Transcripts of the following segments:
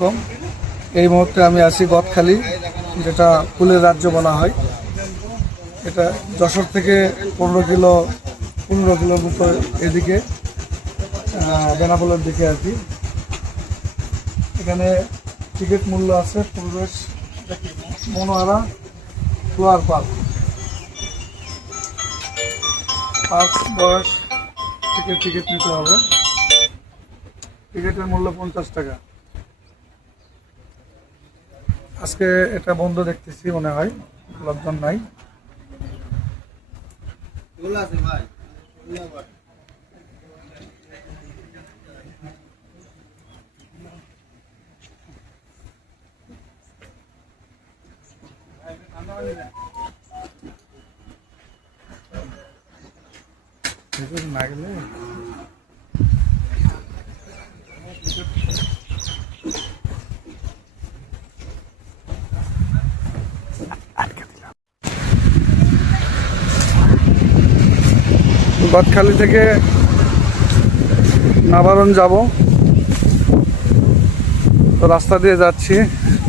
কম এই মুহূর্তে আমি আছি গদখালি, যেটা ফুলের রাজ্য বলা হয়। এটা যশোর থেকে 15 কিলোমিটার এদিকে বেনাপোলের দিকে আর কি। এখানে টিকিট মূল্য আছে প্রবেশ মনোহারা ফ্লোয়ার পার্ক, বয়স থেকে টিকিট নিতে হবে। টিকিটের মূল্য 50 টাকা। আজকে এটা বন্ধ দেখতেছি, মনে হয় লোকজন নাই। না গেলে গদখালি থেকে নাবারণ যাব, তো রাস্তা দিয়ে যাচ্ছি।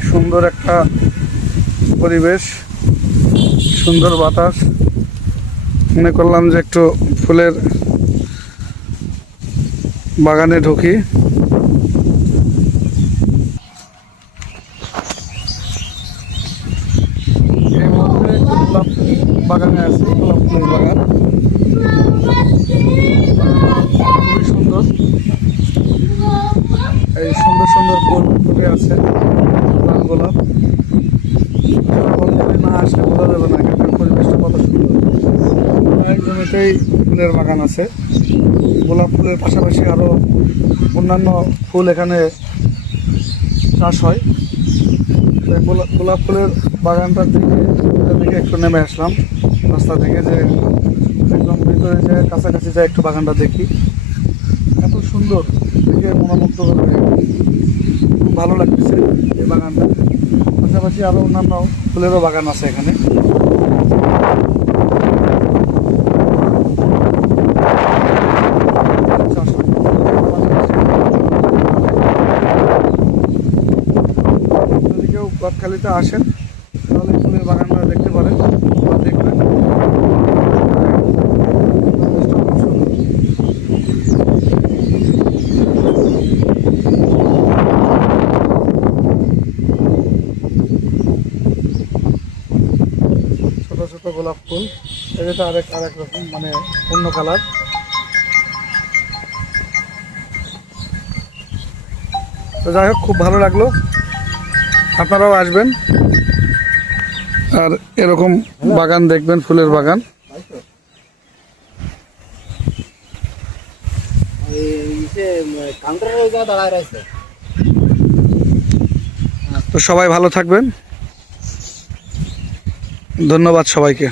সুন্দর একটা পরিবেশ, সুন্দর বাতাস। মনে করলাম যে একটু ফুলের বাগানে ঢুকি। এই মুহূর্তে গোলাপ বাগানে আছি, গোলাপ ফুলের বাগান খুবই সুন্দর। এই সুন্দর সুন্দর ফুল ফুটে আছে, লাল গোলাপ। না আসলে বোঝা যাবে না এখানকার পরিবেশটা কত সুন্দর। এক জমিতেই ফুলের বাগান আছে। গোলাপ ফুলের পাশাপাশি আরও অন্যান্য ফুল এখানে চাষ হয়। গোলাপ ফুলের বাগানটার দিকে একটু নেমে আসলাম রাস্তা থেকে, যে একদম ভিতরে যে কাছাকাছি যায় একটু বাগানটা দেখি। এত সুন্দর দেখে মনোমুগ্ধ করে, খুব ভালো লাগতেছে এই বাগানটা। পাশাপাশি আরও অন্যান্য ফুলেরও বাগান আছে এখানে। যদি কেউ গদখালিতে আসেন তাহলে ফুলের বাগানটা দেখতে পারেন বা দেখবেন। ছোট ছোট গোলাপ ফুল, এটা আরেক রকম, মানে অন্য কালার। তো যাই হোক, খুব ভালো লাগলো। আপনারাও আসবেন আর এরকম বাগান দেখবেন, ফুলের বাগান। তো সবাই ভালো থাকবেন, ধন্যবাদ সবাইকে।